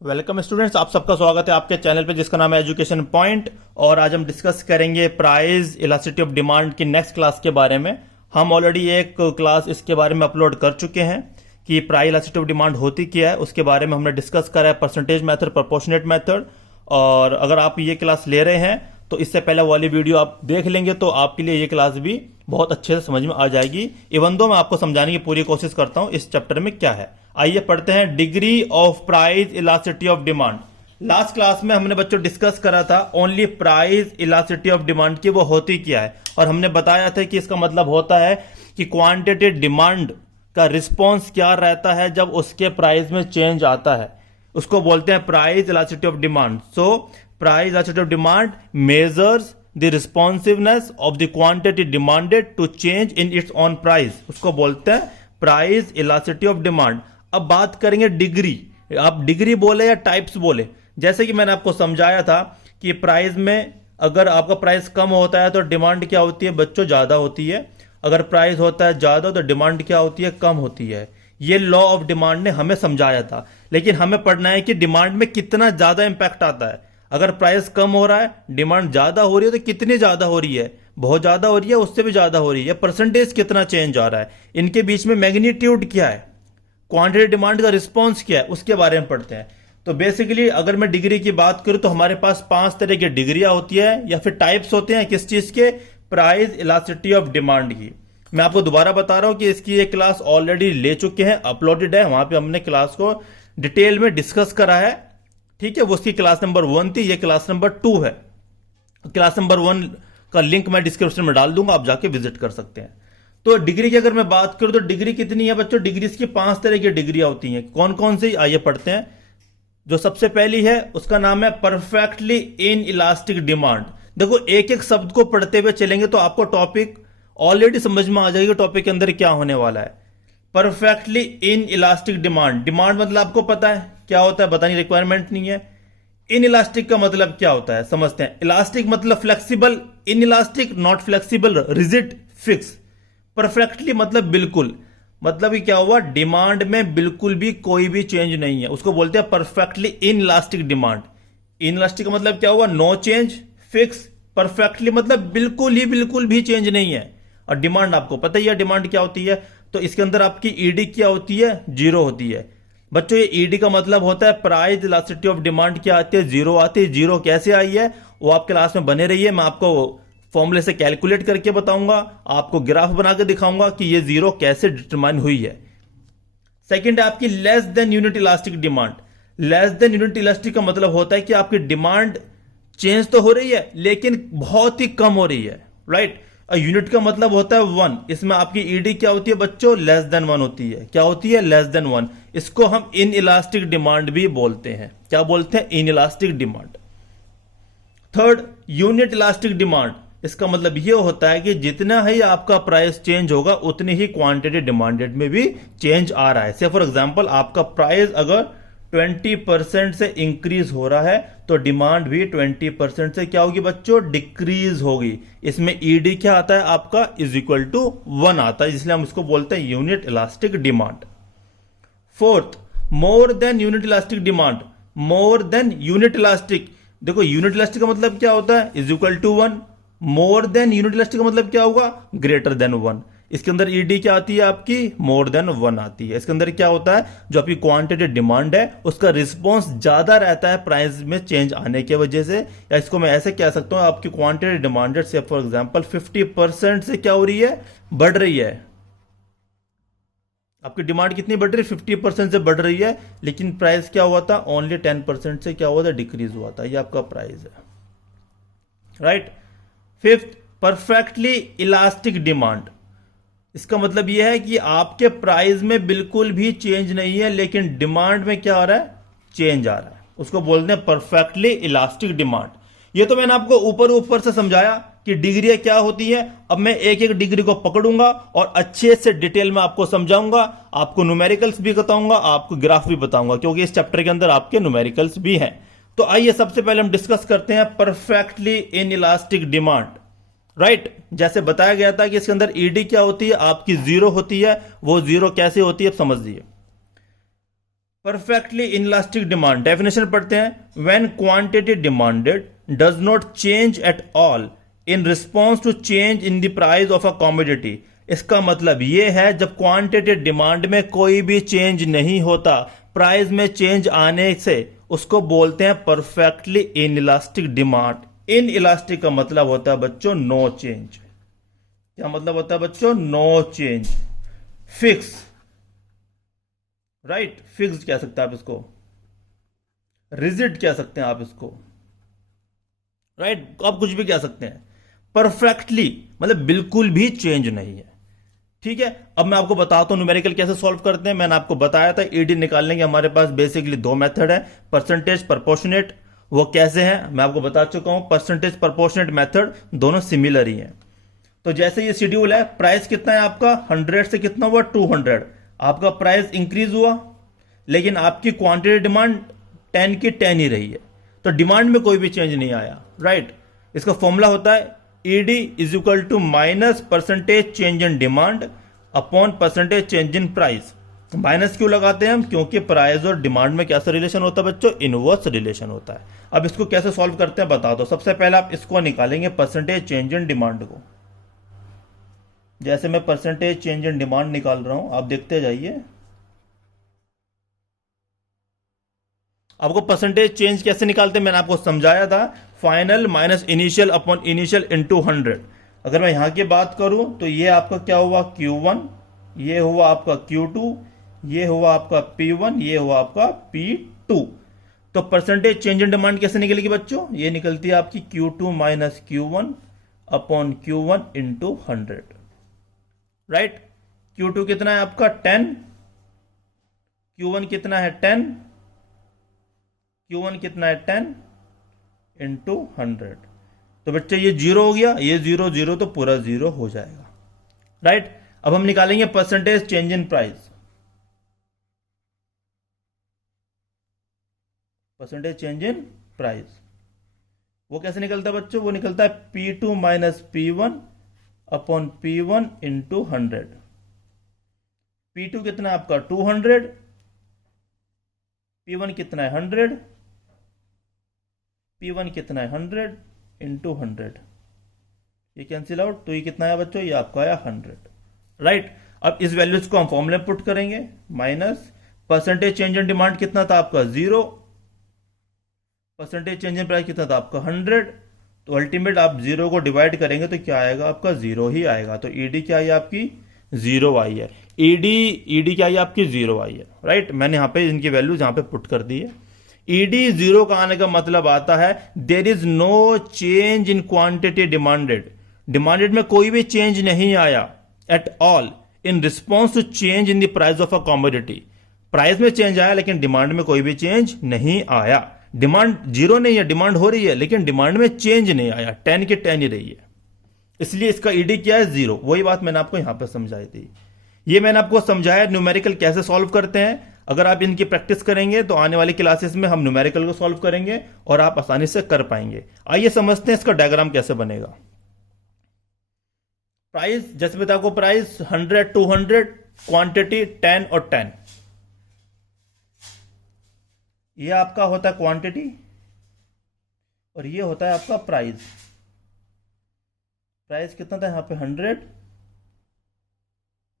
Welcome students, आप सबका स्वागत है आपके चैनल पे जिसका नाम है एजुकेशन पॉइंट। और आज हम डिस्कस करेंगे प्राइस इलास्टिसिटी ऑफ डिमांड की नेक्स्ट क्लास के बारे में। हम ऑलरेडी एक क्लास इसके बारे में अपलोड कर चुके हैं कि प्राइस इलास्टिसिटी ऑफ डिमांड होती क्या है। उसके बारे में हमने डिस्कस करा है परसेंटेज मेथड, प्रोपोर्शनेट मेथड। और अगर आप ये क्लास ले रहे हैं तो इससे पहले वाली वीडियो आप देख लेंगे तो आपके लिए ये क्लास भी बहुत अच्छे से समझ में आ जाएगी। इवन दो मैं आपको समझाने की पूरी कोशिश करता हूं इस चैप्टर में क्या है। आइए पढ़ते हैं degree of price elasticity of demand. Last class में हमने बच्चों डिस्कस करा था only price elasticity of demand की वो होती क्या है, और हमने बताया था कि इसका मतलब होता है कि क्वांटिटी डिमांड का रिस्पॉन्स क्या रहता है जब उसके प्राइस में चेंज आता है, उसको बोलते हैं price elasticity of demand. So price elasticity of demand measures the responsiveness of the quantity demanded to change in its own price, उसको बोलते हैं प्राइस इलास्टिसिटी ऑफ डिमांड। अब बात करेंगे डिग्री। आप डिग्री बोले या टाइप्स बोले, जैसे कि मैंने आपको समझाया था कि प्राइस में अगर आपका प्राइस कम होता है तो डिमांड क्या होती है बच्चों, ज्यादा होती है। अगर प्राइस होता है ज्यादा तो डिमांड क्या होती है, कम होती है। ये लॉ ऑफ डिमांड ने हमें समझाया था, लेकिन हमें पढ़ना है कि डिमांड में कितना ज्यादा इंपैक्ट आता है। अगर प्राइस कम हो रहा है, डिमांड ज्यादा हो रही है तो कितनी ज्यादा हो रही है, बहुत ज्यादा हो रही है, उससे भी ज्यादा हो रही है, परसेंटेज कितना चेंज आ रहा है, इनके बीच में मैग्नीट्यूड क्या है, क्वांटिटी डिमांड का रिस्पॉन्स क्या है, उसके बारे में पढ़ते हैं। तो बेसिकली अगर मैं डिग्री की बात करूं तो हमारे पास 5 तरह की डिग्रियां होती है या फिर टाइप्स होते हैं किस चीज के, प्राइस इलास्टिसिटी ऑफ डिमांड की। मैं आपको दोबारा बता रहा हूं कि इसकी एक क्लास ऑलरेडी ले चुके हैं, अपलोडेड है, वहां पे हमने क्लास को डिटेल में डिस्कस करा है। ठीक है, वो उसकी क्लास नंबर 1 थी, ये क्लास नंबर 2 है। क्लास नंबर 1 का लिंक मैं डिस्क्रिप्शन में डाल दूंगा, आप जाके विजिट कर सकते हैं। तो डिग्री की अगर मैं बात करूं तो डिग्री कितनी है बच्चों, डिग्री की 5 तरह की डिग्रियां होती हैं। कौन कौन सी, आइए पढ़ते हैं। जो सबसे पहली है उसका नाम है परफेक्टली इन इलास्टिक डिमांड। देखो एक एक शब्द को पढ़ते हुए चलेंगे तो आपको टॉपिक ऑलरेडी समझ में आ जाएगा टॉपिक के अंदर क्या होने वाला है। Perfectly in elastic demand, demand मतलब आपको पता है क्या होता है, बताने की रिक्वायरमेंट नहीं है। इन इलास्टिक का मतलब क्या होता है समझते हैं। इलास्टिक मतलब flexible, in elastic not flexible, rigid, fix. Perfectly मतलब बिल्कुल, मतलब कि क्या हुआ, डिमांड में बिल्कुल भी कोई भी चेंज नहीं है, उसको बोलते हैं perfectly in elastic demand. In elastic का मतलब क्या हुआ, नो चेंज, फिक्स। परफेक्टली मतलब बिल्कुल भी चेंज नहीं है। और डिमांड आपको पता ही है डिमांड क्या होती है, तो इसके अंदर आपकी ईडी क्या होती है, जीरो होती है। बच्चों ये ईडी का मतलब होता है प्राइस इलास्टिसिटी ऑफ डिमांड क्या आती है, जीरो आती है। जीरो कैसे आई है वो आप क्लास में बने रहिए, मैं आपको फॉर्मूले से कैलकुलेट करके बताऊंगा, आपको ग्राफ बना के दिखाऊंगा कि ये जीरो कैसे डिटरमाइन हुई है। सेकंड है आपकी less than unit elastic demand. Less than unit elastic का मतलब होता है कि आपकी डिमांड चेंज तो हो रही है लेकिन बहुत ही कम हो रही है, राइट। यूनिट का मतलब होता है 1, इसमें आपकी ईडी क्या होती है बच्चों, लेस देन 1 होती है। क्या होती है, लेस देन 1। इसको हम इन इलास्टिक डिमांड भी बोलते हैं। क्या बोलते हैं, in elastic demand. Third, unit elastic demand. इसका मतलब यह होता है कि जितना ही आपका प्राइस चेंज होगा उतनी ही क्वांटिटी डिमांडेड में भी चेंज आ रहा है। से फॉर एग्जांपल आपका प्राइस अगर 20% से इंक्रीज हो रहा है तो डिमांड भी 20% से क्या होगी बच्चों, डिक्रीज होगी। इसमें ईडी क्या आता है आपका, इज इक्वल टू 1 आता है, इसलिए हम इसको बोलते हैं unit elastic demand. Fourth, more than unit elastic demand. More than unit elastic, देखो यूनिट इलास्टिक का मतलब क्या होता है, is equal to 1। More than unit elastic का मतलब क्या होगा, ग्रेटर देन 1। इसके अंदर ईडी क्या आती है आपकी, मोर देन 1 आती है। इसके अंदर क्या होता है, जो आपकी क्वांटिटी डिमांड है उसका रिस्पॉन्स ज्यादा रहता है प्राइस में चेंज आने की वजह से। या इसको मैं ऐसे कह सकता हूं, आपकी क्वांटिटी डिमांडेड से फॉर एग्जांपल 50% से क्या हो रही है, बढ़ रही है। आपकी डिमांड कितनी बढ़ रही है, 50% से बढ़ रही है, लेकिन प्राइस क्या हुआ था, ओनली 10% से क्या हुआ था, डिक्रीज हुआ था। ये आपका प्राइस है, right. Fifth, perfectly elastic demand. इसका मतलब यह है कि आपके प्राइस में बिल्कुल भी चेंज नहीं है लेकिन डिमांड में क्या आ रहा है, चेंज आ रहा है, उसको बोलते हैं परफेक्टली इलास्टिक डिमांड। ये तो मैंने आपको ऊपर से समझाया कि डिग्रियां क्या होती हैं। अब मैं एक एक डिग्री को पकड़ूंगा और अच्छे से डिटेल में आपको समझाऊंगा, आपको न्यूमेरिकल्स भी बताऊंगा, आपको ग्राफ भी बताऊंगा, क्योंकि इस चैप्टर के अंदर आपके न्यूमेरिकल्स भी हैं। तो आइए सबसे पहले हम डिस्कस करते हैं perfectly in elastic demand, right. जैसे बताया गया था कि इसके अंदर ईडी क्या होती है, आपकी जीरो होती है। वो जीरो कैसे होती है, अब समझ लीजिए। परफेक्टली इनलास्टिक डिमांड डेफिनेशन पढ़ते हैं। When quantity demanded does not change at all in response to change in the price of a commodity. इसका मतलब यह है जब क्वांटिटी डिमांड में कोई भी चेंज नहीं होता, प्राइस में चेंज आने से उसको बोलते हैं perfectly inelastic demand. In elastic का मतलब होता है बच्चों नो चेंज। क्या मतलब होता है बच्चों? No change. Fix, right, fixed कह सकते हैं आप इसको, रिजिड कह सकते हैं आप इसको, राइट, आप कुछ भी कह सकते हैं। परफेक्टली मतलब बिल्कुल भी चेंज नहीं है। ठीक है, अब मैं आपको बताता हूं न्यूमेरिकल कैसे सॉल्व करते हैं। मैंने आपको बताया था ईडी निकालने के हमारे पास बेसिकली दो मेथड है, परसेंटेज, प्रोपोर्शनेट। वो कैसे हैं मैं आपको बता चुका हूं। परसेंटेज, प्रोपोर्शनेट मेथड दोनों सिमिलर ही हैं। तो जैसे ये शेड्यूल है, प्राइस कितना है आपका 100 से कितना हुआ 200, आपका प्राइस इंक्रीज हुआ लेकिन आपकी क्वांटिटी डिमांड 10 की 10 ही रही है, तो डिमांड में कोई भी चेंज नहीं आया, राइट। इसका फॉर्मूला होता है ED is equal to minus percentage change in demand upon percentage change in price. Minus क्यों लगाते हैं हम? क्योंकि प्राइस और डिमांड में कैसा रिलेशन होता है बच्चों? इनवर्स रिलेशन होता है। अब इसको कैसे सॉल्व करते हैं बता दो। सबसे पहले आप इसको निकालेंगे परसेंटेज चेंज इन डिमांड को। जैसे मैं परसेंटेज चेंज इन डिमांड निकाल रहा हूं, आप देखते जाइए। आपको परसेंटेज चेंज कैसे निकालते हैं मैंने आपको समझाया था, final minus initial upon initial into 100। अगर मैं यहां की बात करूं तो ये आपका क्या हुआ Q1, ये हुआ आपका Q2, ये हुआ आपका P1, ये हुआ आपका P2। तो परसेंटेज चेंज इन डिमांड कैसे निकलेगी बच्चों? ये निकलती है आपकी Q2 minus Q1 upon Q1 into 100, right. Q2 कितना है आपका 10, Q1 कितना है 10, Q1 कितना है 10 इंटू 100। तो बच्चे ये जीरो हो गया, ये जीरो जीरो तो पूरा जीरो हो जाएगा, राइट। अब हम निकालेंगे percentage change in price. Percentage change in price वो कैसे निकलता है बच्चों? वो निकलता है P2 minus P1 upon P1 into 100। P2 कितना है आपका 200, P1 कितना है 100, P1 कितना है 100 इंटू 100। ये कैंसिल आउट, तो ये कितना है बच्चों? ये आपका आया 100, राइट। अब इस वैल्यूज को हम फॉर्मूले पुट करेंगे। Minus percentage change in demand कितना था आपका 0, परसेंटेज चेंज इन प्राइस कितना था आपका 100। तो अल्टीमेट आप 0 को डिवाइड करेंगे तो क्या आएगा आपका 0 ही आएगा। तो ईडी क्या आई आपकी 0 आई है। ईडी क्या आई आपकी 0 आई है, राइट। मैंने यहां पे इनकी वैल्यूज यहां पे पुट कर दी है। ईडी 0 का आने का मतलब आता है there is no change in quantity demanded. Demanded में कोई भी चेंज नहीं आया at all in response to change in the price of a commodity. Price में चेंज आया लेकिन डिमांड में कोई भी चेंज नहीं आया। डिमांड 0 नहीं है, डिमांड हो रही है लेकिन डिमांड में चेंज नहीं आया, 10 की 10 ही रही है, इसलिए इसका ईडी क्या है 0। वही बात मैंने आपको यहां पर समझाई थी। ये मैंने आपको समझाया न्यूमेरिकल कैसे सॉल्व करते हैं। अगर आप इनकी प्रैक्टिस करेंगे तो आने वाली क्लासेस में हम न्यूमेरिकल को सॉल्व करेंगे और आप आसानी से कर पाएंगे। आइए समझते हैं इसका डायग्राम कैसे बनेगा। प्राइस जैसे बता को प्राइस 100 200, क्वांटिटी 10 और 10। ये आपका होता है क्वांटिटी और ये होता है आपका प्राइस। प्राइस कितना था यहां पे 100,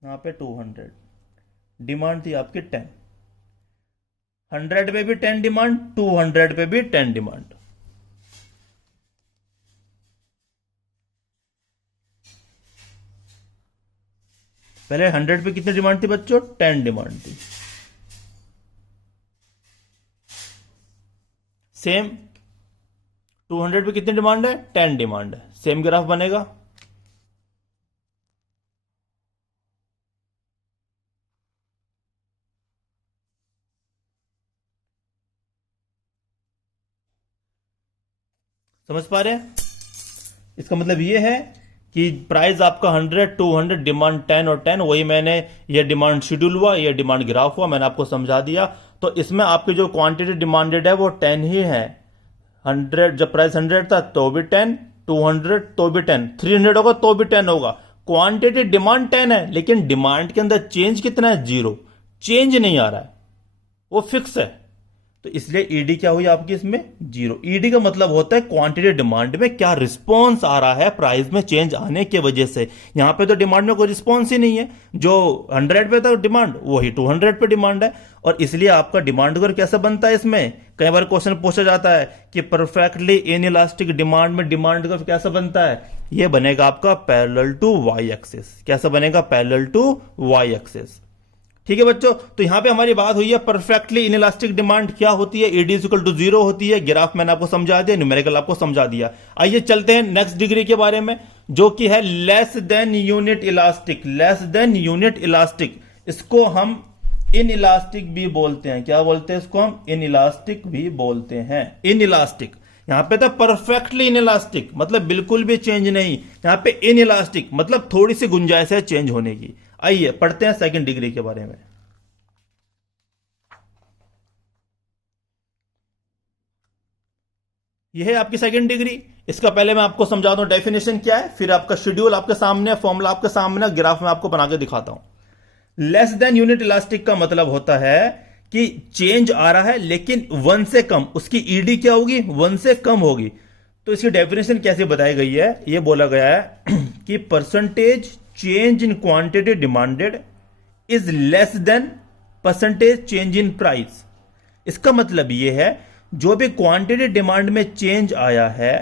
यहां पे 200। डिमांड थी आपकी 10। 100 पे भी 10 डिमांड, 200 पे भी 10 डिमांड। पहले 100 पे कितनी डिमांड थी बच्चों? 10 डिमांड थी। सेम 200 पे कितनी डिमांड है? 10 डिमांड है। सेम ग्राफ बनेगा। समझ पा रहे हैं? इसका मतलब ये है कि प्राइस आपका 100 200, डिमांड 10 और 10। वही मैंने ये डिमांड शेड्यूल हुआ, ये डिमांड ग्राफ हुआ, मैंने आपको समझा दिया। तो इसमें आपकी जो क्वांटिटी डिमांडेड है वो 10 ही है। 100 जब प्राइस 100 था तो भी 10, 200 तो भी 10, 300 होगा तो भी 10 होगा। क्वांटिटी डिमांड 10 है लेकिन डिमांड के अंदर चेंज कितना है? 0। चेंज नहीं आ रहा है। वो फिक्स है। तो इसलिए ईडी क्या हुई आपकी इसमें, जीरो। ईडी का मतलब होता है क्वांटिटी डिमांड में क्या रिस्पॉन्स आ रहा है प्राइस में चेंज आने की वजह से। यहां पे तो डिमांड में कोई रिस्पॉन्स ही नहीं है, जो 100 पे था डिमांड वही 200 पे डिमांड है। और इसलिए आपका डिमांड कर्व कैसा बनता है, इसमें कई बार क्वेश्चन पूछा जाता है कि परफेक्टली इनइलास्टिक डिमांड में डिमांड कर्व कैसा बनता है, ये बनेगा आपका पैरेलल टू वाई एक्सिस। कैसा बनेगा, पैरेलल टू वाई एक्सिस। ठीक है बच्चों, तो यहां पे हमारी बात हुई है परफेक्टली इनइलास्टिक डिमांड क्या होती है, ईडी इक्वल टू जीरो होती है। ग्राफ मैंने आपको समझा दिया, न्यूमेरिकल आपको समझा दिया। आइए चलते हैं नेक्स्ट डिग्री के बारे में, जो कि है less than unit elastic. Less than unit elastic, इसको हम इन इलास्टिक भी बोलते हैं। क्या बोलते हैं इसको, हम इन इलास्टिक भी बोलते हैं। इन इलास्टिक यहां पे था परफेक्टली इन इलास्टिक, मतलब बिल्कुल भी चेंज नहीं। यहां पे इन इलास्टिक मतलब थोड़ी सी गुंजाइश है चेंज होने की। आइए पढ़ते हैं सेकंड डिग्री के बारे में। यह है आपकी सेकंड डिग्री। इसका पहले मैं आपको समझा दूं डेफिनेशन क्या है, फिर आपका शेड्यूल आपके सामने, फॉर्मूला आपके सामने, ग्राफ में आपको बना के दिखाता हूं। लेस देन यूनिट इलास्टिक का मतलब होता है कि चेंज आ रहा है लेकिन 1 से कम, उसकी ईडी क्या होगी, 1 से कम होगी। तो इसकी डेफिनेशन कैसे बताई गई है, यह बोला गया है कि percentage change in quantity demanded is less than percentage change in price. इसका मतलब यह है जो भी क्वांटिटी डिमांड में चेंज आया है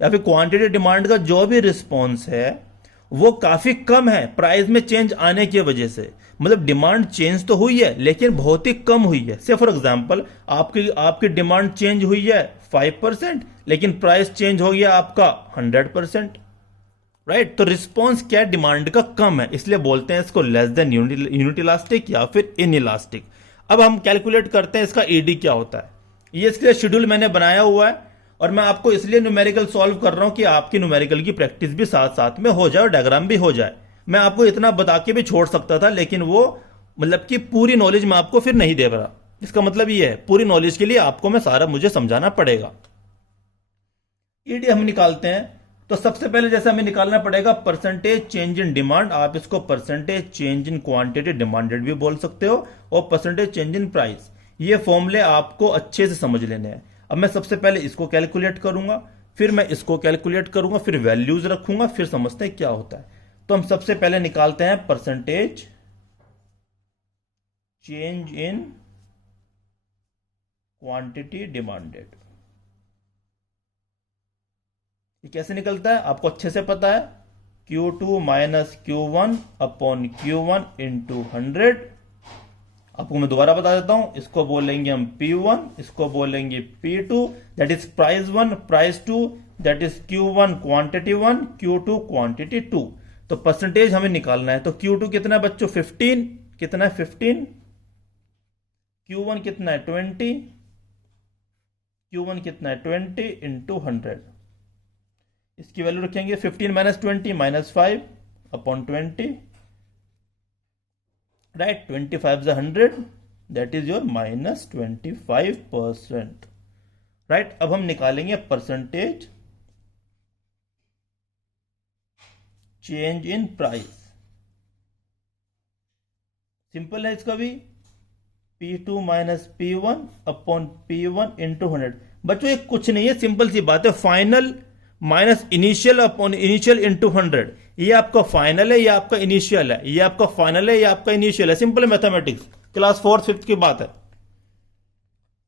या फिर क्वांटिटी डिमांड का जो भी रिस्पॉन्स है वो काफी कम है प्राइस में चेंज आने की वजह से। मतलब डिमांड चेंज तो हुई है लेकिन बहुत ही कम हुई है। से फॉर एग्जांपल आपकी आपकी डिमांड चेंज हुई है 5%, लेकिन प्राइस चेंज हो गया आपका 100%। राइट, तो रिस्पॉन्स क्या है, डिमांड का कम है, इसलिए बोलते हैं इसको लेस देन यूनिट इलास्टिक या फिर इन इलास्टिक। अब हम कैलकुलेट करते हैं इसका ईडी क्या होता है। ये इसके लिए शेड्यूल मैंने बनाया हुआ है और मैं आपको इसलिए न्यूमेरिकल सॉल्व कर रहा हूं कि आपकी न्यूमेरिकल की प्रैक्टिस भी साथ साथ में हो जाए और डायग्राम भी हो जाए। मैं आपको इतना बता के भी छोड़ सकता था, लेकिन वो मतलब कि पूरी नॉलेज मैं आपको फिर नहीं दे रहा। इसका मतलब ये है पूरी नॉलेज के लिए आपको मैं सारा मुझे समझाना पड़ेगा। ईडी हम निकालते हैं, तो सबसे पहले जैसे हमें निकालना पड़ेगा परसेंटेज चेंज इन डिमांड। आप इसको percentage change in quantity demanded भी बोल सकते हो और परसेंटेज चेंज इन प्राइस। ये फॉर्मूले आपको अच्छे से समझ लेने हैं। अब मैं सबसे पहले इसको कैलकुलेट करूंगा, फिर मैं इसको कैलकुलेट करूंगा, फिर वैल्यूज रखूंगा, फिर समझते हैं क्या होता है। तो हम सबसे पहले निकालते हैं percentage change in quantity demanded. ये कैसे निकलता है आपको अच्छे से पता है, Q2 minus Q1 upon Q1 into 100। आपको मैं दोबारा बता देता हूं, इसको बोलेंगे हम P1, इसको बोलेंगे P2, that is price 1, price 2, that is Q1 quantity 1, Q2 quantity 2। तो परसेंटेज हमें निकालना है, तो Q2 कितना है बच्चों, 15। कितना है 15, Q1 कितना है 20, Q1 कितना है 20 इंटू 100। इसकी वैल्यू रखेंगे 15 minus 20 minus 5 upon 20। Right, 25 is 100, that is your minus 25%। Right, अब हम निकालेंगे percentage change in price. Simple है इसका भी, P2 minus P1 upon P1 into 100। बच्चों ये कुछ नहीं है, सिंपल सी बात है, final minus initial upon initial into 100। ये आपका फाइनल है, ये आपका इनिशियल है, ये आपका फाइनल है, ये आपका इनिशियल है। Simple mathematics, class 4th 5th की बात है।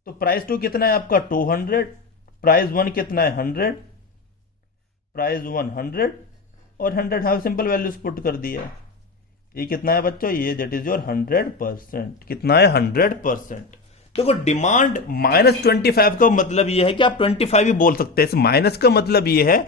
तो प्राइस 2 कितना है आपका 200, प्राइस 1 कितना है 100, प्राइस 1 100 और 100 हाफ सिंपल वैल्यूज पुट कर दिया। ये कितना है बच्चों, ये दैट इज योर 100%। कितना है 100%। देखो डिमांड माइनस 25 का मतलब यह है कि आप 25 भी बोल सकते हैं। इस माइनस का मतलब यह है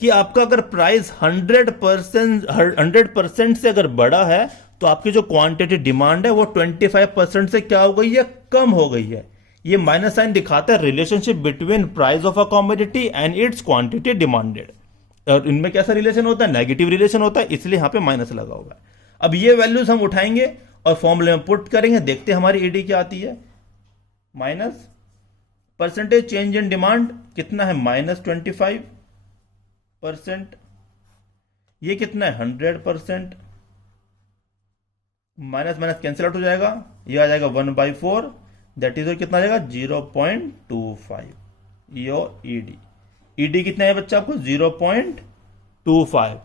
कि आपका अगर प्राइस 100% से अगर बड़ा है तो आपकी जो क्वांटिटी डिमांड है वो 25% से क्या हो गई है, कम हो गई है। ये माइनस साइन दिखाता है relationship between price of a commodity and it's quantity demanded. और इनमें कैसा रिलेशन होता है, नेगेटिव रिलेशन होता है, इसलिए यहां पे माइनस लगा हुआ है। अब ये वैल्यूज हम उठाएंगे और फॉर्मूले में पुट करेंगे, देखते हैं हमारी ईडी क्या आती है। Minus percentage change in demand कितना है, माइनस 25%। ये कितना है 100%। माइनस माइनस कैंसिल आउट हो जाएगा, ये आ जाएगा 1/4 दैट इज कितना आ जाएगा 0.25 योर ईडी। ईडी कितना है बच्चा आपको 0.25।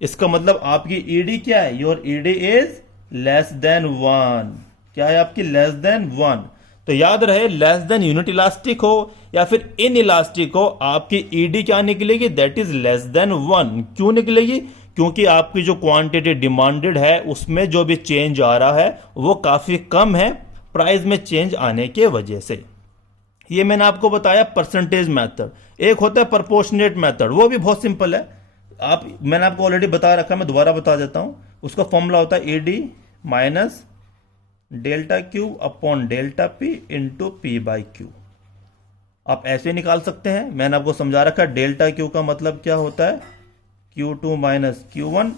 इसका मतलब आपकी ईडी क्या है, your ED is less than 1। क्या है आपकी लेस देन 1। तो याद रहे लेस देन यूनिट इलास्टिक हो या फिर इन इलास्टिक हो, आपकी ईडी क्या निकलेगी, दैट इज लेस देन 1। क्यों निकलेगी, क्योंकि आपकी जो क्वांटिटी डिमांडेड है उसमें जो भी चेंज आ रहा है वो काफी कम है प्राइस में चेंज आने के वजह से। ये मैंने आपको बताया परसेंटेज मेथड। एक होता है प्रोपोर्शनेट मेथड, वो भी बहुत सिंपल है। मैंने आपको ऑलरेडी बता रखा है, मैं दोबारा बता देता हूं। उसका फॉर्मूला होता है ED minus delta Q upon delta P into P by Q. आप ऐसे निकाल सकते हैं, मैंने आपको समझा रखा है। डेल्टा क्यू का मतलब क्या होता है, Q2 minus Q1।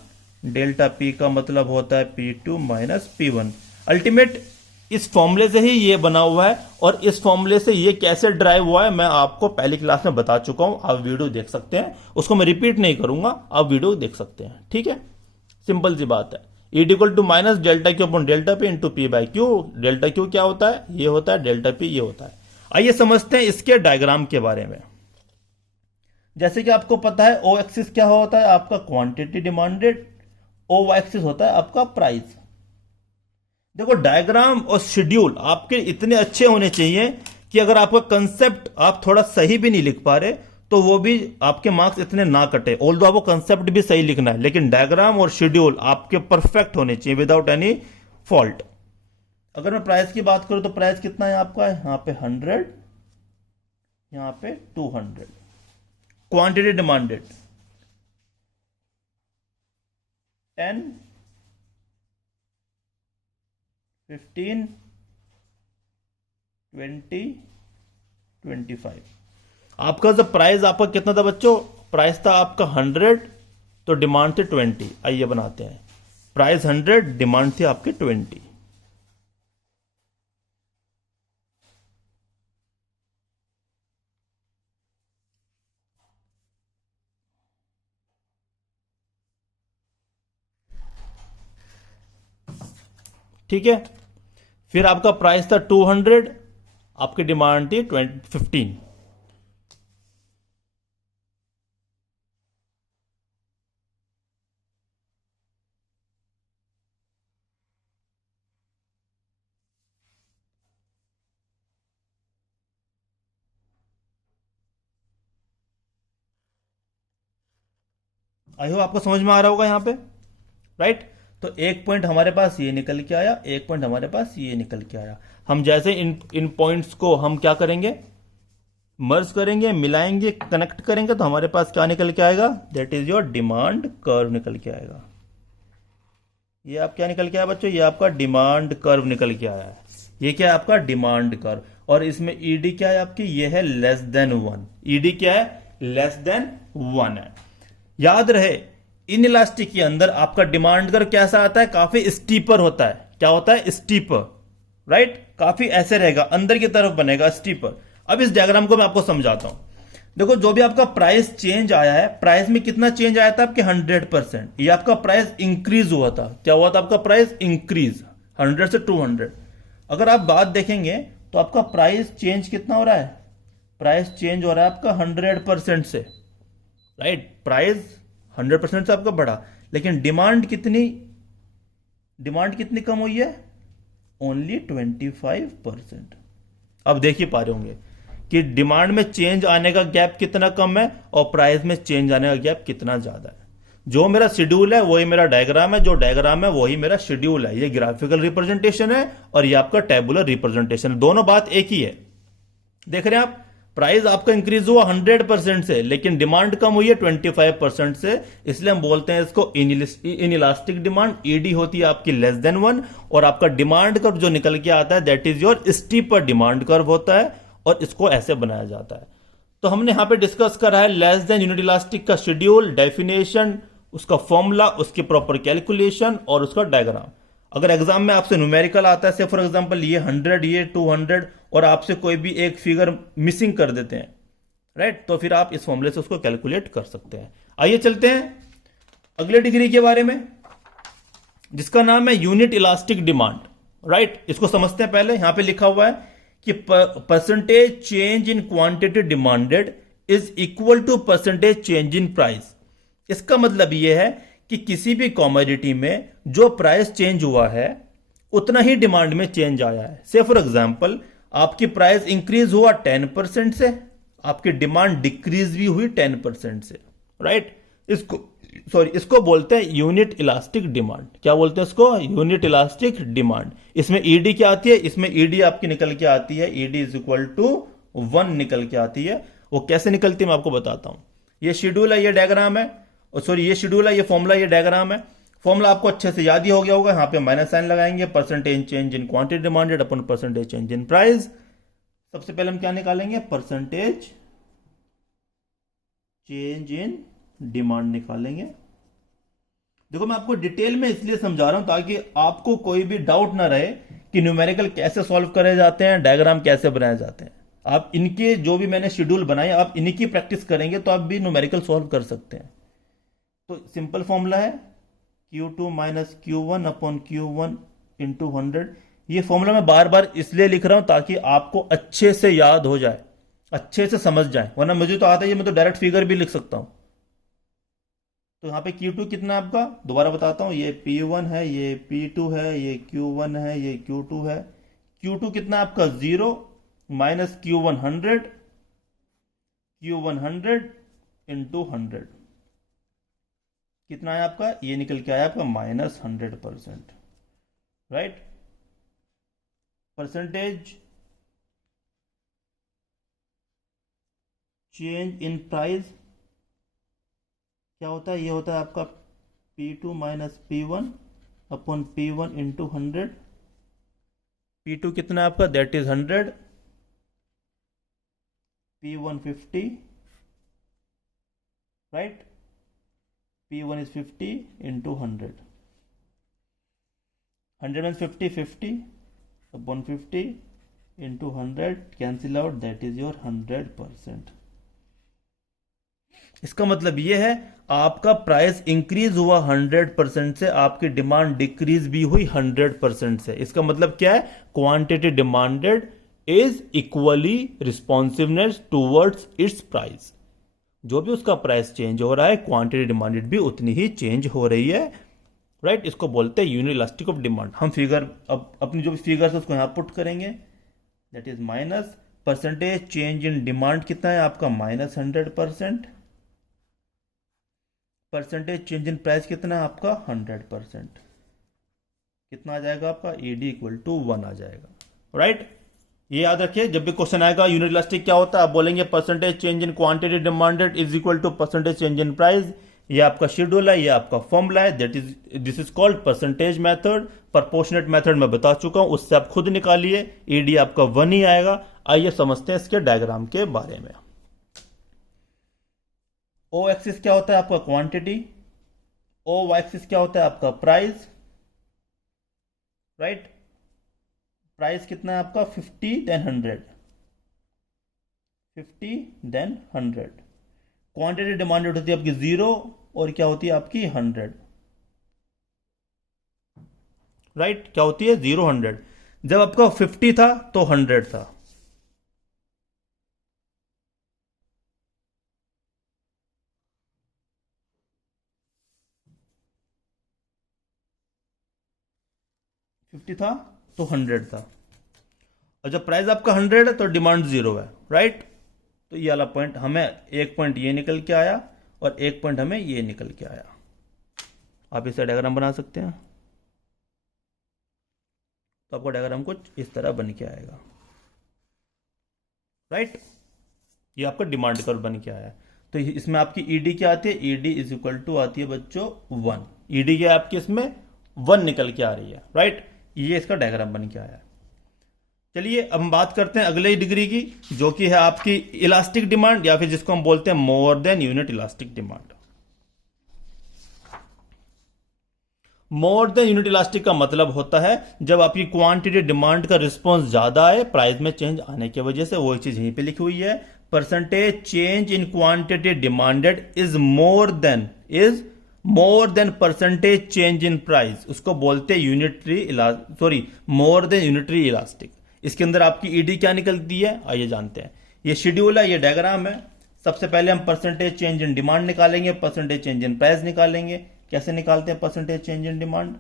Delta P का मतलब होता है P2 माइनस P1। अल्टीमेट इस फॉर्मूले से ही ये बना हुआ है, और इस फॉर्मूले से ये कैसे ड्राइव हुआ है मैं आपको पहली क्लास में बता चुका हूं। आप वीडियो देख सकते हैं, उसको मैं रिपीट नहीं करूंगा, आप वीडियो देख सकते हैं। ठीक है, सिंपल सी बात है। Ed equal to minus delta Q upon delta P into P by Q. Delta Q क्या होता है, ये होता है, डेल्टा पी ये होता है। आइए समझते हैं इसके डायग्राम के बारे में। जैसे कि आपको पता है ओ एक्सिस क्या होता है आपका quantity demanded, O Y axis होता है आपका प्राइस। देखो डायग्राम और शेड्यूल आपके इतने अच्छे होने चाहिए कि अगर आपका कंसेप्ट आप थोड़ा सही भी नहीं लिख पा रहे तो वो भी आपके मार्क्स इतने ना कटे। ऑल्दो आपको कंसेप्ट भी सही लिखना है, लेकिन डायग्राम और शेड्यूल आपके परफेक्ट होने चाहिए विदाउट एनी फॉल्ट। अगर मैं प्राइस की बात करूं तो प्राइस कितना है आपका, यहां पे 100, यहां पे 200। Quantity demanded 10, 15, 20, 25। आपका जब प्राइस आपका कितना था बच्चों, प्राइस था आपका 100 तो डिमांड थी 20। आइए बनाते हैं, प्राइस 100 डिमांड थी आपकी 20। ठीक है, फिर आपका प्राइस था 200, आपकी डिमांड थी 15। आई होप आपको समझ में आ रहा होगा यहां पे, राइट। तो एक पॉइंट हमारे पास ये निकल के आया, एक पॉइंट हमारे पास ये निकल के आया। हम जैसे इन पॉइंट्स को हम क्या करेंगे, मर्ज करेंगे, मिलाएंगे, कनेक्ट करेंगे, तो हमारे पास क्या निकल के आएगा, that is your demand curve निकल के आएगा। ये आप क्या निकल के आया बच्चों, ये आपका डिमांड कर्व निकल के आया है। ये क्या है आपका डिमांड कर्व, और इसमें ईडी क्या है आपकी, ये है लेस देन 1। ईडी क्या है, लेस देन 1 है। याद रहे इन इलास्टिक के अंदर आपका डिमांड कर्व कैसा आता है, काफी स्टीपर होता है। क्या होता है, स्टीपर, राइट। काफी ऐसे रहेगा, अंदर की तरफ बनेगा स्टीपर। अब इस डायग्राम को मैं आपको समझाता हूं। देखो जो भी आपका प्राइस चेंज आया है, प्राइस में कितना चेंज आया था आपके 100%। ये आपका प्राइस इंक्रीज हुआ था। क्या हुआ था आपका प्राइस इंक्रीज 100 से 200। अगर आप बात देखेंगे तो आपका प्राइस चेंज कितना हो रहा है, प्राइस चेंज हो रहा है आपका 100% से, राइट। प्राइस 100% से आपका बढ़ा, लेकिन डिमांड कितनी कम हुई है, ओनली 25%। अब देख ही पा रहे होंगे कि डिमांड में चेंज आने का गैप कितना कम है और प्राइस में चेंज आने का गैप कितना ज्यादा है। जो मेरा शेड्यूल है वही मेरा डायग्राम है, जो डायग्राम है वही मेरा शेड्यूल है। ये ग्राफिकल रिप्रेजेंटेशन है और ये आपका टेबुलर रिप्रेजेंटेशन है, दोनों बात एक ही है। देख रहे हैं आप, प्राइस आपका इंक्रीज हुआ 100% से, लेकिन डिमांड कम हुई है 25% से। इसलिए हम बोलते हैं इसको इन इलास्टिक डिमांड। ईडी होती है आपकी लेस देन 1, और आपका डिमांड कर्व जो निकल के आता है that is your steeper demand curve होता है, और इसको ऐसे बनाया जाता है। तो हमने यहां पे डिस्कस करा है लेस देन यूनिट इलास्टिक का शेड्यूल, डेफिनेशन, उसका फॉर्मूला, उसकी प्रॉपर कैलकुलेशन और उसका डायग्राम। अगर एग्जाम में आपसे न्यूमेरिकल आता है, से फॉर एग्जांपल ये 100, ये 200, और आपसे कोई भी एक फिगर मिसिंग कर देते हैं, राइट, तो फिर आप इस फॉर्मूले से उसको कैलकुलेट कर सकते हैं। आइए चलते हैं अगले डिग्री के बारे में, जिसका नाम है यूनिट इलास्टिक डिमांड, राइट। इसको समझते हैं। पहले यहां पे लिखा हुआ है कि percentage change in quantity demanded is equal to percentage change in price. इसका मतलब यह है कि किसी भी कॉमोडिटी में जो प्राइस चेंज हुआ है उतना ही डिमांड में चेंज आया है। से फॉर एग्जांपल आपकी प्राइस इंक्रीज हुआ 10% से, आपकी डिमांड डिक्रीज भी हुई 10% से, राइट। इसको बोलते हैं यूनिट इलास्टिक डिमांड। क्या बोलते हैं इसको? Unit elastic demand. इसमें ईडी क्या आती है? इसमें ईडी आपकी निकल के आती है, ईडी इज इक्वल टू 1 निकल के आती है। वो कैसे निकलती है मैं आपको बताता हूं। ये शेड्यूल है, ये डायग्राम है, सॉरी ये शेड्यूल है, ये फॉर्मूला, ये डायग्राम है। फॉर्मूला आपको अच्छे से याद ही हो गया होगा। यहां पे माइनस साइन लगाएंगे, percentage change in quantity demanded upon percentage change in price. सबसे पहले हम क्या निकालेंगे? परसेंटेज चेंज इन डिमांड निकालेंगे। देखो मैं आपको डिटेल में इसलिए समझा रहा हूं ताकि आपको कोई भी डाउट ना रहे कि न्यूमेरिकल कैसे सॉल्व करे जाते हैं, डायग्राम कैसे बनाए जाते हैं। आप इनके जो भी मैंने शेड्यूल बनाए आप इन्हीं की प्रैक्टिस करेंगे तो आप भी न्यूमेरिकल सॉल्व कर सकते हैं। तो सिंपल फॉर्मूला है Q2 minus Q1 upon Q1 into 100। ये फॉर्मूला मैं बार बार इसलिए लिख रहा हूं ताकि आपको अच्छे से याद हो जाए, अच्छे से समझ जाए, वरना मुझे तो आता है, मैं तो डायरेक्ट फिगर भी लिख सकता हूं। तो यहां पे Q2 कितना है आपका? दोबारा बताता हूं, ये P1 है, ये P2 है, ये Q1 है, ये Q2 है। Q2 कितना है आपका? 0 माइनस Q1 100, Q1 100 इंटू 100 कितना है आपका? ये निकल के आया आपका -100%, right. Percentage change in price क्या होता है? ये होता है आपका P2 minus P1 upon P1 into 100। P2 कितना है आपका? That is 100, P1 50, right. P1 is 50 into 100. 100 means 50, 50 upon 50 into 100 cancel out, that is your 100%। इसका मतलब यह है आपका प्राइस इंक्रीज हुआ 100% से, आपकी डिमांड डिक्रीज भी हुई 100% से। इसका मतलब क्या है? Quantity demanded is equally responsiveness towards its price. जो भी उसका प्राइस चेंज हो रहा है क्वांटिटी डिमांडेड भी उतनी ही चेंज हो रही है, राइट। इसको बोलते हैं यूनिट इलास्टिक ऑफ डिमांड। हम फिगर अब अपनी जो भी फिगर है उसको यहां पुट करेंगे, that is minus percentage change in demand कितना है आपका? -100%। परसेंटेज चेंज इन प्राइस कितना है आपका? 100%। कितना आ जाएगा आपका? ईडी इक्वल टू 1 आ जाएगा, राइट। ये याद रखिए, जब भी क्वेश्चन आएगा यूनिट इलास्टिक क्या होता है, आप बोलेंगे percentage change in quantity demanded is equal to percentage change in price. ये आपका शेड्यूल है, ये आपका फॉर्मूला है, this is called percentage method. Proportionate method में बता चुका हूं, उससे आप खुद निकालिए, ईडी आपका 1 ही आएगा। आइए समझते हैं इसके डायग्राम के बारे में। ओ एक्सिस क्या होता है आपका? क्वांटिटी। ओ वाई एक्सिस क्या होता है आपका? Price, right. प्राइस कितना है आपका? 50 देन 100, 50 देन 100। क्वांटिटी डिमांडेड होती है आपकी 0 और क्या होती है आपकी? 100, राइट। क्या होती है? 0 100। जब आपका 50 था तो 100 था, था तो 100 था। और जब प्राइस आपका 100 है तो डिमांड 0 है, राइट। तो ये वाला पॉइंट हमें, एक पॉइंट ये निकल के आया और एक पॉइंट हमें ये निकल के आया। आप इसे डायग्राम बना सकते हैं, तो आपका डायग्राम कुछ इस तरह बन के आएगा, राइट। ये आपका डिमांड कर्व बन के आया। तो इसमें आपकी ईडी क्या आती है? ईडी इज इक्वल टू आती है बच्चों 1। ईडी क्या आपकी इसमें? 1 निकल के आ रही है, राइट। ये इसका डायग्राम बन के आया। चलिए अब हम बात करते हैं अगले डिग्री की, जो कि है आपकी इलास्टिक डिमांड, या फिर जिसको हम बोलते हैं मोर than unit elastic demand. More than unit elastic का मतलब होता है जब आपकी क्वांटिटी डिमांड का रिस्पॉन्स ज्यादा है प्राइस में चेंज आने की वजह से। वो चीज यहीं पे लिखी हुई है, percentage change in quantity demanded is more than percentage change in price. उसको बोलते हैं unitary, sorry more then unitary elastic. इसके अंदर आपकी ईडी क्या निकलती है, आइए जानते हैं। ये शेड्यूल है, ये डायग्राम है। सबसे पहले हम परसेंटेज चेंज इन डिमांड निकालेंगे, परसेंटेज चेंज इन प्राइस निकालेंगे। कैसे निकालते हैं percentage change in demand?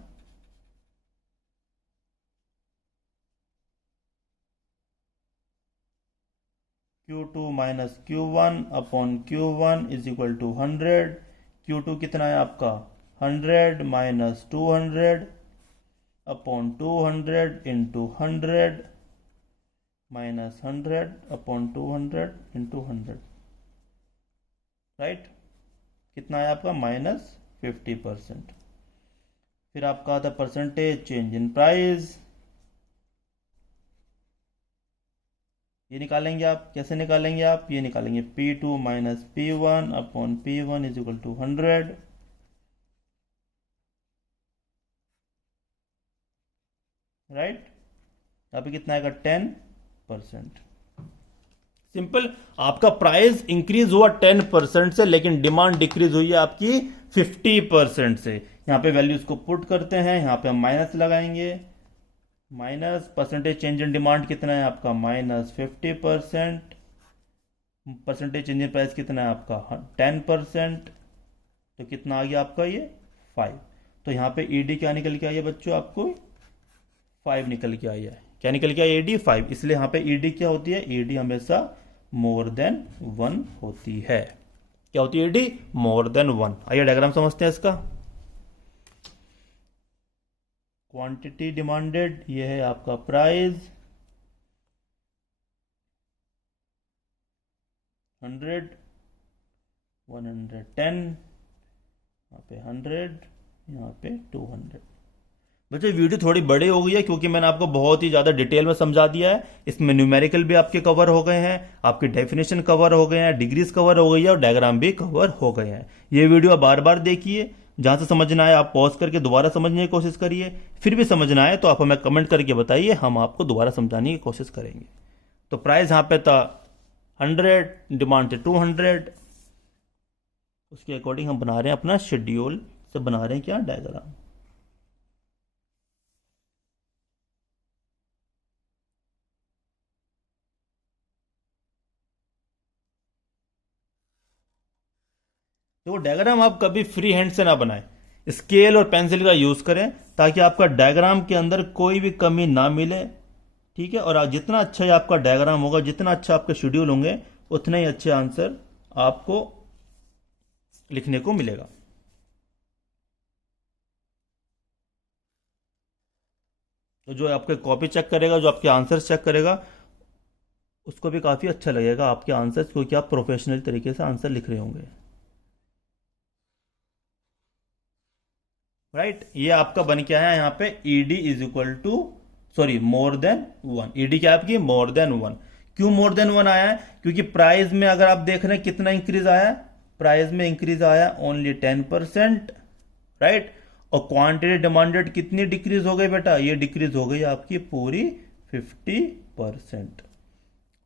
Q2 minus Q1 upon Q1 is equal to 100। Q2 कितना है आपका 100 minus 200 upon 200 into 100 minus 100 upon 200 into 100, right. कितना है आपका माइनस 50%। फिर आपका आता है परसेंटेज चेंज इन प्राइस। ये निकालेंगे आप, कैसे निकालेंगे आप? ये निकालेंगे P2 minus P1 upon P1 is equal to 100, right. यहाँ पे कितना आएगा 10%। सिंपल, आपका प्राइस इंक्रीज हुआ 10% से, लेकिन डिमांड डिक्रीज हुई है आपकी 50% से। यहाँ पे वैल्यूज को पुट करते हैं, यहाँ पे हम माइनस लगाएंगे। Minus percentage change in demand कितना है आपका minus 50%। Percentage change in price कितना है आपका 10%। तो कितना आ गया आपका ये 5। तो यहाँ पे ईडी क्या निकल के आई है बच्चों, आपको 5 निकल के आई है। क्या निकल के आई? ईडी 5। इसलिए यहाँ पे ईडी क्या होती है? ईडी हमेशा मोर देन 1 होती है। क्या होती है ईडी? मोर देन 1। आइए डायग्राम समझते हैं इसका। क्वांटिटी डिमांडेड, ये है आपका प्राइस 100, 110, यहाँ पे 100, यहाँ पे 200। बच्चों वीडियो थोड़ी बड़ी हो गई है क्योंकि मैंने आपको बहुत ही ज़्यादा डिटेल में समझा दिया है। इसमें न्यूमेरिकल भी आपके कवर हो गए हैं, आपके डेफिनेशन कवर हो गए हैं, डिग्रीज कवर हो गई है और डायग्राम भी कवर हो गए हैं। ये वीडियो बार बार देखिए, जहां से समझना है आप पॉज करके दोबारा समझने की कोशिश करिए। फिर भी समझना है तो आप हमें कमेंट करके बताइए, हम आपको दोबारा समझाने की कोशिश करेंगे। तो प्राइस यहाँ पे था 100, डिमांड थे 200। उसके अकॉर्डिंग हम बना रहे हैं अपना शेड्यूल से, बना रहे हैं क्या डायग्राम। तो डायग्राम आप कभी फ्री हैंड से ना बनाएं, स्केल और पेंसिल का यूज करें ताकि आपका डायग्राम के अंदर कोई भी कमी ना मिले, ठीक है। और जितना अच्छा ही आपका डायग्राम होगा, जितना अच्छा आपके शेड्यूल होंगे, उतने ही अच्छे आंसर आपको लिखने को मिलेगा। तो जो आपके कॉपी चेक करेगा, जो आपके आंसर चेक करेगा, उसको भी काफी अच्छा लगेगा आपके आंसर्स, क्योंकि आप प्रोफेशनल तरीके से आंसर लिख रहे होंगे, राइट। ये आपका बन क्या है यहाँ पे ED is equal to, sorry, more than 1। ED क्या है आपकी? More than 1। क्यों मोर देन 1 आया है? क्योंकि प्राइस में अगर आप देख रहे हैं कितना इंक्रीज आया, प्राइस में इंक्रीज आया ओनली 10%, राइट। और क्वांटिटी डिमांडेड कितनी डिक्रीज हो गई बेटा? ये डिक्रीज हो गई आपकी पूरी 50%,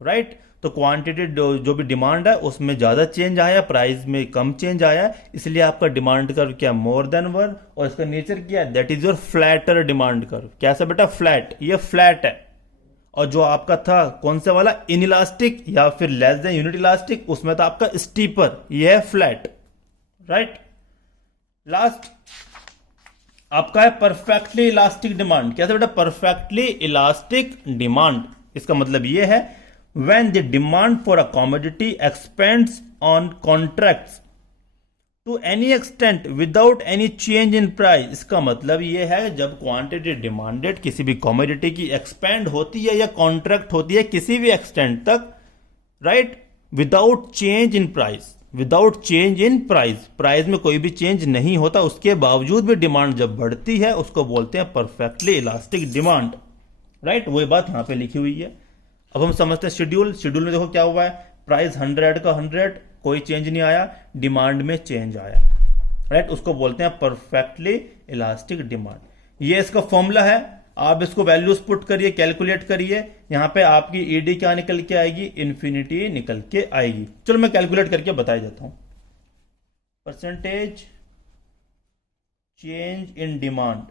राइट। तो क्वांटिटी जो भी डिमांड है उसमें ज्यादा चेंज आया, प्राइस में कम चेंज आया, इसलिए आपका डिमांड कर्व क्या मोर देन 1। और इसका नेचर क्या है? That is your flatter demand curve. कैसा बेटा? फ्लैट। ये फ्लैट है। और जो आपका था कौन सा वाला, इनइलास्टिक या फिर लेस देन यूनिट इलास्टिक, उसमें था आपका स्टीपर, ये है फ्लैट, राइट। लास्ट आपका है परफेक्टली इलास्टिक डिमांड। कैसे बेटा? परफेक्टली इलास्टिक डिमांड, इसका मतलब ये है when the demand for a commodity expands on contracts to any extent without any change in price। इसका मतलब ये है जब क्वांटिटी डिमांडेड किसी भी कॉमोडिटी की एक्सपेंड होती है या कॉन्ट्रैक्ट होती है किसी भी एक्सटेंट तक, right, without change in price, without change in price, price में कोई भी चेंज नहीं होता, उसके बावजूद भी डिमांड जब बढ़ती है उसको बोलते हैं परफेक्टली इलास्टिक डिमांड, राइट। वही बात यहां पे लिखी हुई है। अब हम समझते हैं शेड्यूल। शेड्यूल में देखो क्या हुआ है, प्राइस 100 का 100, कोई चेंज नहीं आया, डिमांड में चेंज आया, राइट। उसको बोलते हैं परफेक्टली इलास्टिक डिमांड। ये इसका फॉर्मूला है, आप इसको वैल्यूज पुट करिए, कैलकुलेट करिए। यहां पे आपकी ईडी क्या निकल के आएगी? इन्फिनिटी निकल के आएगी। चलो मैं कैलकुलेट करके बता देता हूं। परसेंटेज चेंज इन डिमांड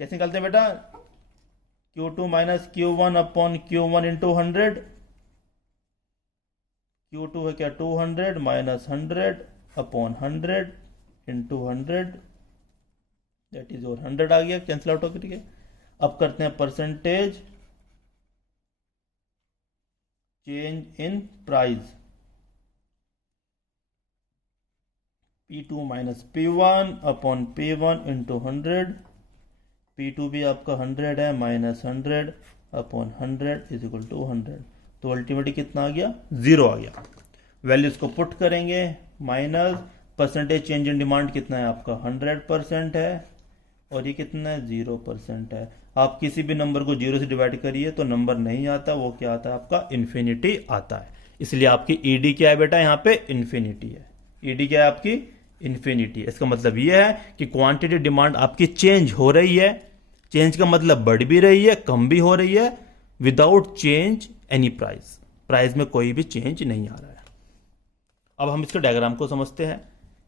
कैसे निकलते हैं बेटा? Q2 minus Q1 upon Q1 into 100। Q2 है क्या 200 minus 100 upon 100 into 100, that is और 100 आ गया, कैंसिल आउट होकर। ठीक है, अब करते हैं percentage change in price. P2 minus P1 upon P1 into 100। P2 भी आपका 100 है, minus 100 upon 100 is equal to 100। तो अल्टीमेटली कितना आ गया, 0 आ गया। वैल्यूज को पुट करेंगे, minus percentage change in demand कितना है आपका 100% है, और ये कितना है 0% है। आप किसी भी नंबर को 0 से डिवाइड करिए तो नंबर नहीं आता, वो क्या आता है आपका इन्फिनिटी आता है। इसलिए आपकी ईडी क्या है बेटा, यहाँ पे इन्फिनिटी है। ईडी क्या है आपकी, इन्फिनिटी है। इसका मतलब यह है कि क्वांटिटी डिमांड आपकी चेंज हो रही है। चेंज का मतलब बढ़ भी रही है, कम भी हो रही है, without change any price. Price में कोई भी चेंज नहीं आ रहा है। अब हम इसके डायग्राम को समझते हैं।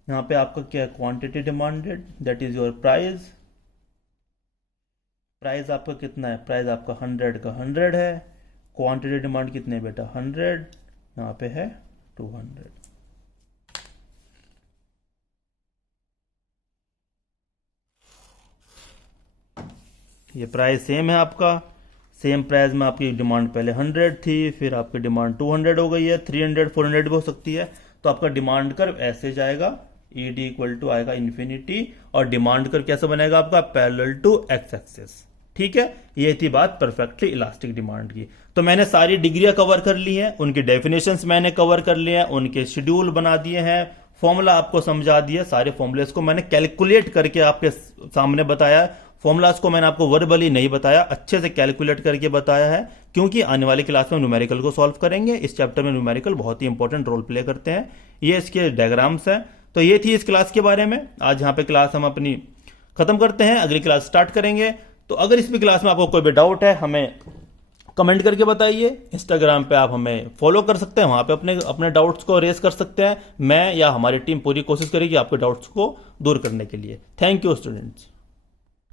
यहाँ पे आपका क्या है, quantity demanded that is your price. Price आपका कितना है, प्राइस आपका 100 का 100 है। क्वांटिटी डिमांड कितने है बेटा 100, यहाँ पे है 200। ये प्राइस सेम है आपका, सेम प्राइस में आपकी डिमांड पहले 100 थी, फिर आपकी डिमांड 200 हो गई है, 300 400 भी हो सकती है। तो आपका डिमांड कर्व ऐसे जाएगा, ईडी इक्वल टू आएगा इन्फिनिटी, और डिमांड कर्व कैसे बनेगा आपका, पैरेलल टू एक्स एक्सिस। ठीक है, ये थी बात परफेक्टली इलास्टिक डिमांड की। तो मैंने सारी डिग्रियां कवर कर ली हैं, उनकी डेफिनेशंस मैंने कवर कर लिए हैं, उनके शेड्यूल बना दिए हैं, फॉर्मूला आपको समझा दिया। सारे फॉर्मूलेस को मैंने कैलकुलेट करके आपके सामने बताया। फॉर्मूलाज को मैंने आपको वर्बली नहीं बताया, अच्छे से कैलकुलेट करके बताया है, क्योंकि आने वाली क्लास में न्यूमेरिकल को सॉल्व करेंगे। इस चैप्टर में न्यूमेरिकल बहुत ही इंपॉर्टेंट रोल प्ले करते हैं। ये इसके डायग्राम्स हैं। तो ये थी इस क्लास के बारे में। आज यहाँ पे क्लास हम अपनी खत्म करते हैं, अगली क्लास स्टार्ट करेंगे। तो अगर इस भी क्लास में आपको कोई भी डाउट है, हमें कमेंट करके बताइए। इंस्टाग्राम पे आप हमें फॉलो कर सकते हैं, वहां पे अपने डाउट्स को रेस कर सकते हैं। मैं या हमारी टीम पूरी कोशिश करेगी आपके डाउट्स को दूर करने के लिए। Thank you students.